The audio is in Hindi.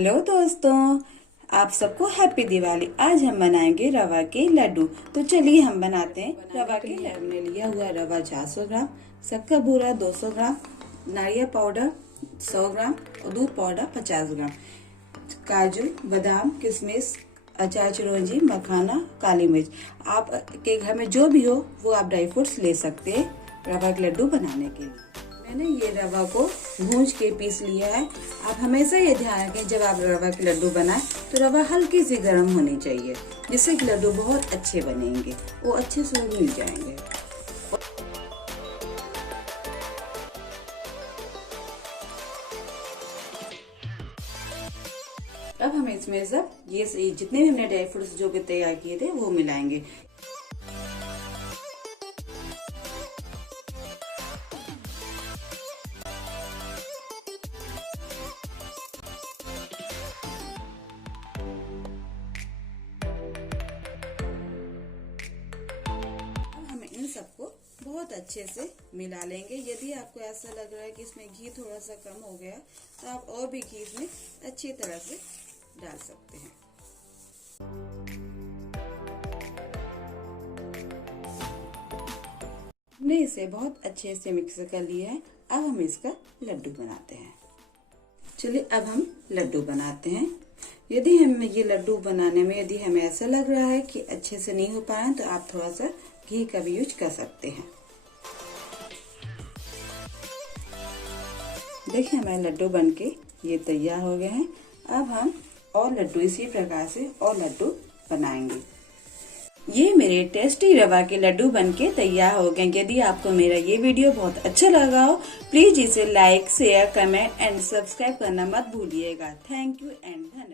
हेलो दोस्तों, आप सबको हैप्पी दिवाली। आज हम बनाएंगे रवा के लड्डू। तो चलिए हम बनाते हैं रवा के लड्डू। हमने लिया हुआ रवा 400 ग्राम, शक्कर बूरा 200 ग्राम, नारियल पाउडर 100 ग्राम और दूध पाउडर 50 ग्राम, काजू, बादाम, किशमिश, अचार चिरोंजी, मखाना, काली मिर्च। आप के घर में जो भी हो वो आप ड्राई फ्रूट्स ले सकते हैं रवा के लड्डू बनाने के लिए। मैंने ये रवा को भूंज के पीस लिया है। आप हमेशा ये ध्यान रखें जब आप रवा के लड्डू बनाएं तो रवा हल्की सी गर्म होनी चाहिए, जिससे कि लड्डू बहुत अच्छे बनेंगे, वो अच्छे से मिल जाएंगे। अब हम इसमें सब ये जितने भी हमने ड्राई फ्रूट्स जो कि तैयार किए थे वो मिलाएंगे। इन सबको बहुत अच्छे से मिला लेंगे। यदि आपको ऐसा लग रहा है कि इसमें घी थोड़ा सा कम हो गया तो आप और भी घी इसमें अच्छी तरह से डाल सकते हैं। हमने इसे बहुत अच्छे से मिक्स कर लिया है। अब हम इसका लड्डू बनाते हैं। चलिए अब हम लड्डू बनाते हैं। यदि हम ये लड्डू बनाने में यदि हमें ऐसा लग रहा है कि अच्छे से नहीं हो पा रहा है तो आप थोड़ा सा घी का भी यूज कर सकते हैं। देखिए हमारे लड्डू बनके ये तैयार हो गए हैं। अब हम और लड्डू इसी प्रकार से और लड्डू बनाएंगे। ये मेरे टेस्टी रवा के लड्डू बनके तैयार हो गए। यदि आपको मेरा ये वीडियो बहुत अच्छा लगा हो प्लीज इसे like, share, comment and subscribe करना मत भूलिएगा। थैंक यू एंड धन्यवाद।